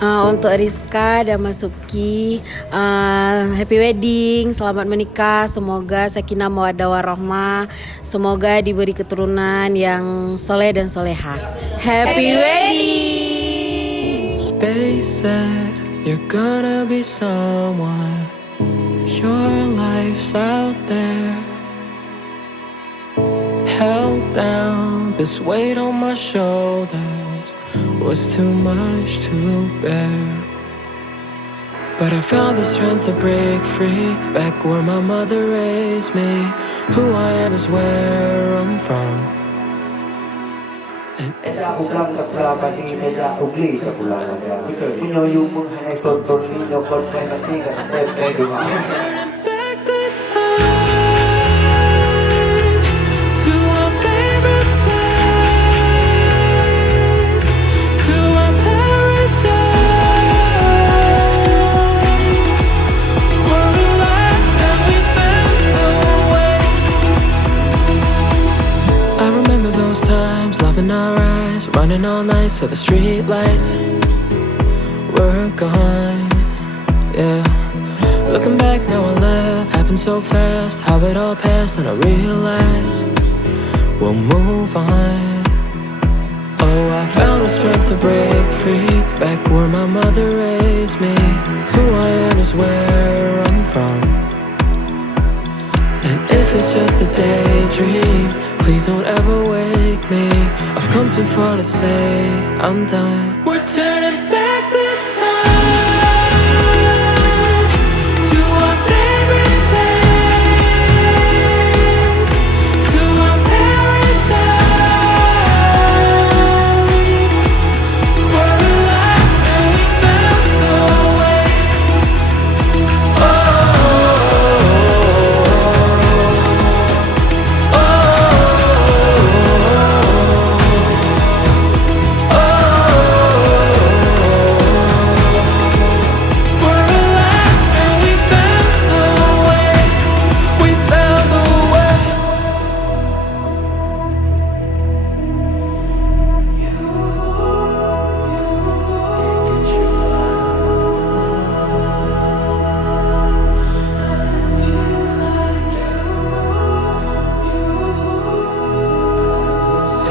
Untuk Rizka dan Mas Subki, happy wedding, selamat menikah. Semoga sakinah mawaddah warahmah. Semoga diberi keturunan yang soleh dan soleha. Happy wedding. They said you're gonna be someone. Your life's out there. Held down, this weight on my shoulders was too much to bear. But I found the strength to break free, back where my mother raised me. Who I am is where I'm from. And Aku pulang ke Pulau ni meja ugli ke pulau aja. Punya yung menghai tonton ni nyokot main nanti kan teh di mana. In our eyes, running all night so the street lights were gone. Yeah, looking back now I left, happened so fast. How it all passed and I realized we'll move on. Oh, I found the strength to break free, back where my mother raised me. Who I am is where I'm from. And if it's just a daydream, please don't ever wake me. I've come too far to say I'm done. We're turning back the time to our favorite place, to our paradise. We're alive and we found the way.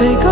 Take